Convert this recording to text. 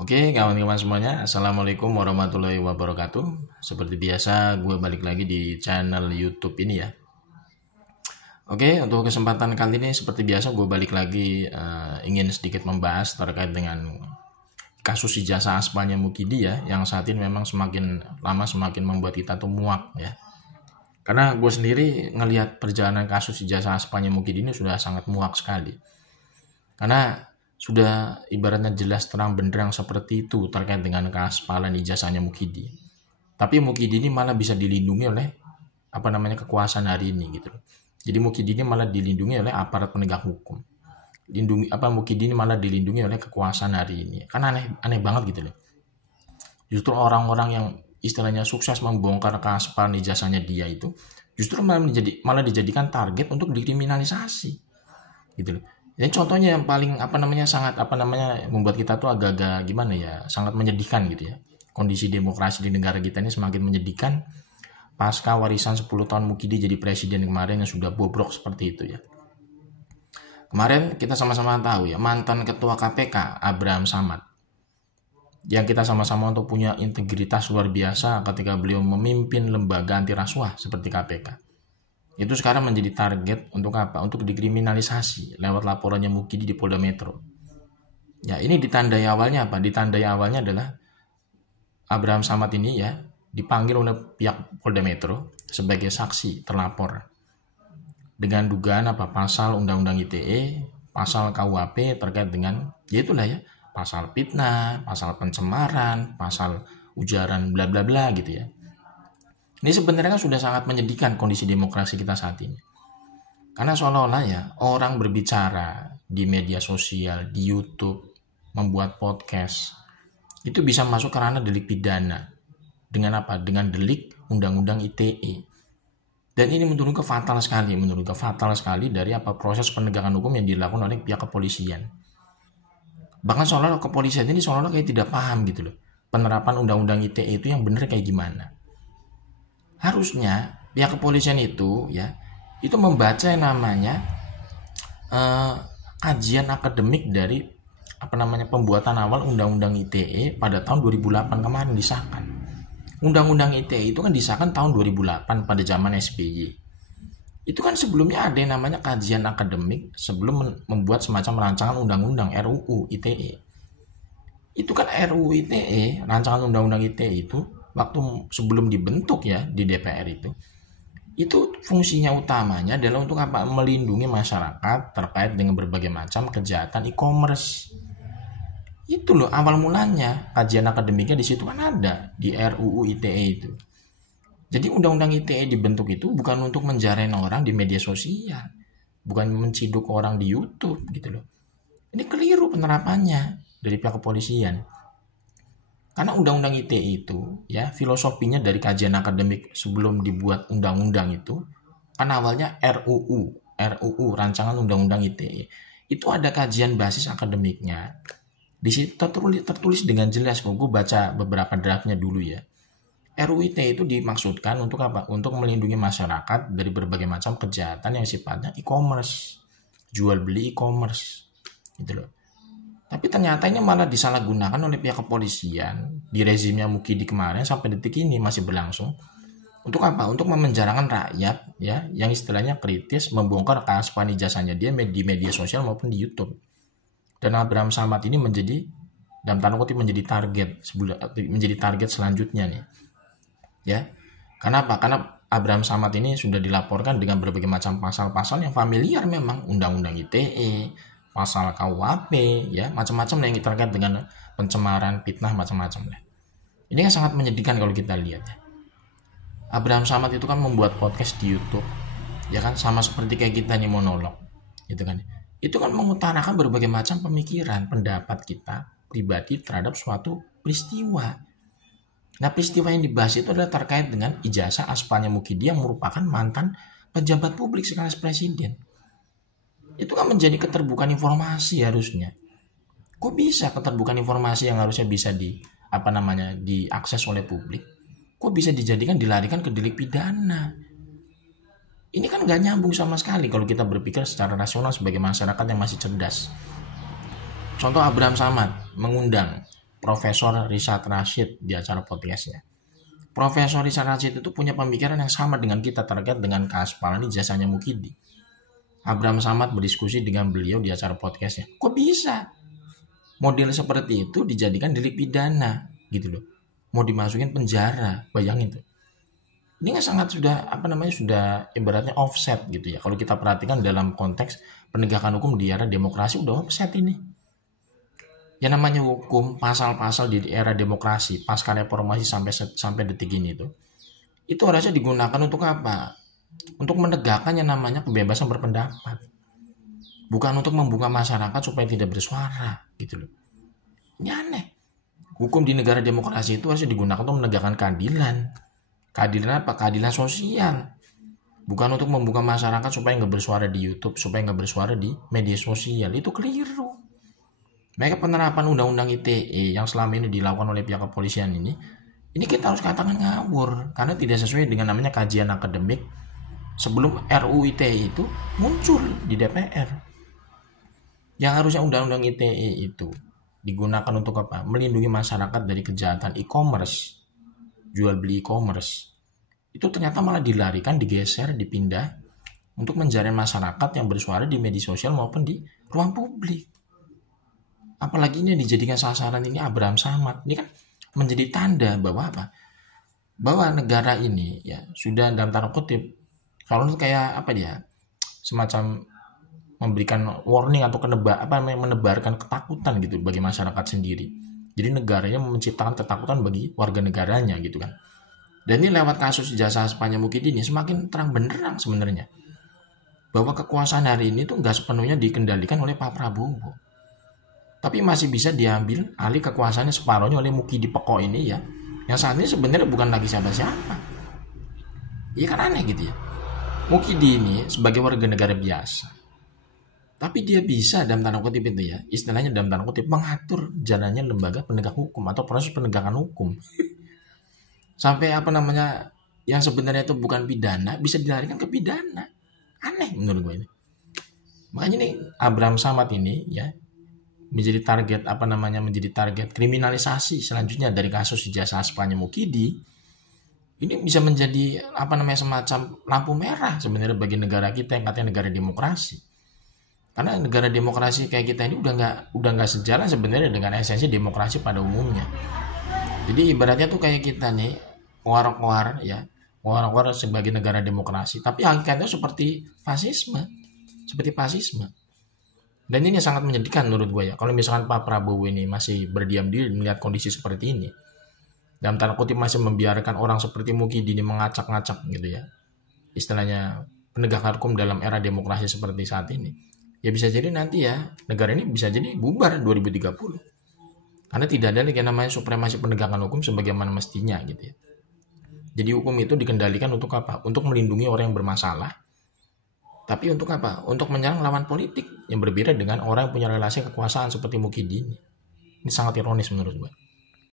Oke, kawan-kawan semuanya, Assalamualaikum warahmatullahi wabarakatuh. Seperti biasa, gue balik lagi di channel YouTube ini ya. Oke, untuk kesempatan kali ini seperti biasa gue balik lagi ingin sedikit membahas terkait dengan kasus ijazah aspalnya Mukidi ya, yang saat ini memang semakin lama semakin membuat kita tuh muak ya. Karena gue sendiri ngelihat perjalanan kasus ijazah aspalnya Mukidi ini sudah sangat muak sekali. Karena sudah ibaratnya jelas terang benderang seperti itu terkait dengan keaspalan ijazahnya Mukidi. Tapi Mukidi ini malah bisa dilindungi oleh kekuasaan hari ini gitu loh. Jadi Mukidi ini malah dilindungi oleh aparat penegak hukum. Mukidi ini malah dilindungi oleh kekuasaan hari ini. Kan aneh banget gitu loh. Justru orang-orang yang istilahnya sukses membongkar keaspalan ijazahnya dia itu justru malah dijadikan target untuk dikriminalisasi. Gitu loh. Jadi contohnya yang paling sangat membuat kita tuh agak-agak gimana ya, sangat menyedihkan gitu ya. Kondisi demokrasi di negara kita ini semakin menyedihkan pasca warisan 10 tahun Mukidi jadi presiden kemarin yang sudah bobrok seperti itu ya. Kemarin kita sama-sama tahu ya, mantan ketua KPK Abraham Samad yang kita sama-sama untuk punya integritas luar biasa ketika beliau memimpin lembaga anti rasuah seperti KPK. Itu sekarang menjadi target untuk apa? Untuk dikriminalisasi lewat laporannya Mukidi di Polda Metro. Ya, ini ditandai awalnya apa? Ditandai awalnya adalah Abraham Samad ini ya dipanggil oleh pihak Polda Metro sebagai saksi terlapor dengan dugaan pasal Undang-Undang ITE, pasal KUHP terkait dengan pasal fitnah, pasal pencemaran, pasal ujaran bla bla bla gitu ya. Ini sebenarnya kan sudah sangat menyedihkan kondisi demokrasi kita saat ini. Karena seolah-olah ya orang berbicara di media sosial, di YouTube, membuat podcast, itu bisa masuk ke ranah delik pidana. Dengan apa? Dengan delik Undang-Undang ITE. Dan ini menurut fatal sekali dari proses penegakan hukum yang dilakukan oleh pihak kepolisian. Bahkan seolah-olah kepolisian ini kayak tidak paham gitu loh. Penerapan Undang-Undang ITE itu yang benar kayak gimana. Harusnya pihak kepolisian itu membaca yang namanya kajian akademik dari pembuatan awal Undang-Undang ITE pada tahun 2008 kemarin disahkan. Undang-Undang ITE itu kan disahkan tahun 2008 pada zaman SBY. Itu kan sebelumnya ada yang namanya kajian akademik sebelum membuat semacam rancangan undang-undang RUU ITE. Itu kan RUU ITE, rancangan undang-undang ITE itu waktu sebelum dibentuk ya di DPR itu fungsinya utamanya adalah untuk melindungi masyarakat terkait dengan berbagai macam kejahatan e-commerce. Itu loh awal mulanya, kajian akademiknya di situ kan ada di RUU ITE itu. Jadi undang-undang ITE dibentuk itu bukan untuk menjarain orang di media sosial, bukan menciduk orang di YouTube gitu loh. Ini keliru penerapannya dari pihak kepolisian. Karena undang-undang ITE itu ya filosofinya dari kajian akademik sebelum dibuat undang-undang itu kan awalnya RUU rancangan undang-undang ITE itu ada kajian basis akademiknya. Di situ tertulis dengan jelas gue baca beberapa draftnya dulu ya. RUU ITE itu dimaksudkan untuk apa? Untuk melindungi masyarakat dari berbagai macam kejahatan yang sifatnya e-commerce, jual beli e-commerce gitu loh. Tapi ternyata ini malah disalahgunakan oleh pihak kepolisian di rezimnya Mukidi kemarin sampai detik ini masih berlangsung. Untuk apa? Untuk memenjarakan rakyat ya yang istilahnya kritis membongkar keaspalan ijazahnya dia di media sosial maupun di YouTube. Dan Abraham Samad ini dalam tanda kutip menjadi target selanjutnya nih. Ya. Karena apa? Karena Abraham Samad ini sudah dilaporkan dengan berbagai macam pasal-pasal yang familiar memang, Undang-Undang ITE, pasal KUHP ya, macam-macam yang terkait dengan pencemaran, fitnah, macam-macam lah. Ini kan sangat menyedihkan kalau kita lihat ya. Abraham Samad itu kan membuat podcast di YouTube. Ya kan sama seperti kayak kita nih monolog. Gitu kan. Itu kan mengutarakan berbagai macam pemikiran, pendapat kita pribadi terhadap suatu peristiwa. Nah, peristiwa yang dibahas itu adalah terkait dengan ijazah aspalnya Mukidi yang merupakan mantan pejabat publik sekelas presiden. Itu kan menjadi keterbukaan informasi harusnya. Kok bisa keterbukaan informasi yang harusnya bisa diakses oleh publik, kok bisa dilarikan ke delik pidana? Ini kan gak nyambung sama sekali kalau kita berpikir secara rasional sebagai masyarakat yang masih cerdas. Contoh Abraham Samad mengundang Profesor Richard Rashid di acara podcastnya. Profesor Richard Rashid itu punya pemikiran yang sama dengan kita terkait dengan keaspalan ijazahnya Mukidi. Abraham Samad berdiskusi dengan beliau di acara podcastnya. Kok bisa model seperti itu dijadikan delik pidana gitu loh? Mau dimasukin penjara, bayangin tuh. Ini kan sangat sudah ibaratnya offset gitu ya. Kalau kita perhatikan dalam konteks penegakan hukum di era demokrasi udah offset ini. Yang namanya hukum, pasal-pasal di era demokrasi pasca reformasi sampai detik ini itu harusnya digunakan untuk apa? Untuk menegakkan yang namanya kebebasan berpendapat. Bukan untuk membuka masyarakat supaya tidak bersuara gitu loh. Ini aneh. Hukum di negara demokrasi itu harusnya digunakan untuk menegakkan keadilan. Keadilan apa? Keadilan sosial. Bukan untuk membuka masyarakat supaya nggak bersuara di YouTube, supaya nggak bersuara di media sosial. Itu keliru. Maka penerapan undang-undang ITE yang selama ini dilakukan oleh pihak kepolisian ini kita harus katakan ngawur. Karena tidak sesuai dengan namanya kajian akademik sebelum RUU ITE itu muncul di DPR. Yang harusnya undang-undang ITE itu digunakan untuk apa? Melindungi masyarakat dari kejahatan e-commerce, jual beli e-commerce. Itu ternyata malah dilarikan, digeser, dipindah untuk menjaring masyarakat yang bersuara di media sosial maupun di ruang publik. Apalagi ini dijadikan sasaran ini Abraham Samad. Ini kan menjadi tanda bahwa apa? Bahwa negara ini ya sudah dalam tanda kutip kalau kayak apa dia? Semacam memberikan warning atau menebarkan ketakutan gitu bagi masyarakat sendiri. Jadi negaranya menciptakan ketakutan bagi warga negaranya gitu kan. Dan ini lewat kasus ijazah Spanya Mukidi ini semakin terang benderang sebenarnya bahwa kekuasaan hari ini tuh nggak sepenuhnya dikendalikan oleh Pak Prabowo, tapi masih bisa diambil alih kekuasaannya separuhnya oleh Mukidi Peko ini ya, yang saat ini sebenarnya bukan lagi siapa-siapa. Iya kan aneh gitu ya. Mukidi ini sebagai warga negara biasa, tapi dia bisa dalam tanda kutip itu ya, istilahnya dalam tanda kutip mengatur jalannya lembaga penegak hukum atau proses penegakan hukum. Sampai yang sebenarnya itu bukan pidana bisa dilarikan ke pidana. Aneh menurut gue ini. Makanya nih Abraham Samad ini ya menjadi target kriminalisasi selanjutnya dari kasus ijazah Spanya Mukidi. Ini bisa menjadi semacam lampu merah sebenarnya bagi negara kita yang katanya negara demokrasi. Karena negara demokrasi kayak kita ini udah nggak sejalan sebenarnya dengan esensi demokrasi pada umumnya. Jadi ibaratnya tuh kayak kita nih war sebagai negara demokrasi, tapi hakikatnya seperti fasisme. Dan ini sangat menyedihkan menurut gue ya. Kalau misalkan Pak Prabowo ini masih berdiam diri melihat kondisi seperti ini, dalam tanda kutip masih membiarkan orang seperti Mukidi ini mengacak-ngacak gitu ya, istilahnya penegakan hukum dalam era demokrasi seperti saat ini, ya bisa jadi nanti ya negara ini bisa jadi bubar 2030 karena tidak ada lagi yang namanya supremasi penegakan hukum sebagaimana mestinya gitu ya. Jadi hukum itu dikendalikan untuk apa? Untuk melindungi orang yang bermasalah. Tapi untuk apa? Untuk menyerang lawan politik yang berbeda dengan orang yang punya relasi kekuasaan seperti Mukidi ini. Ini sangat ironis menurut gue.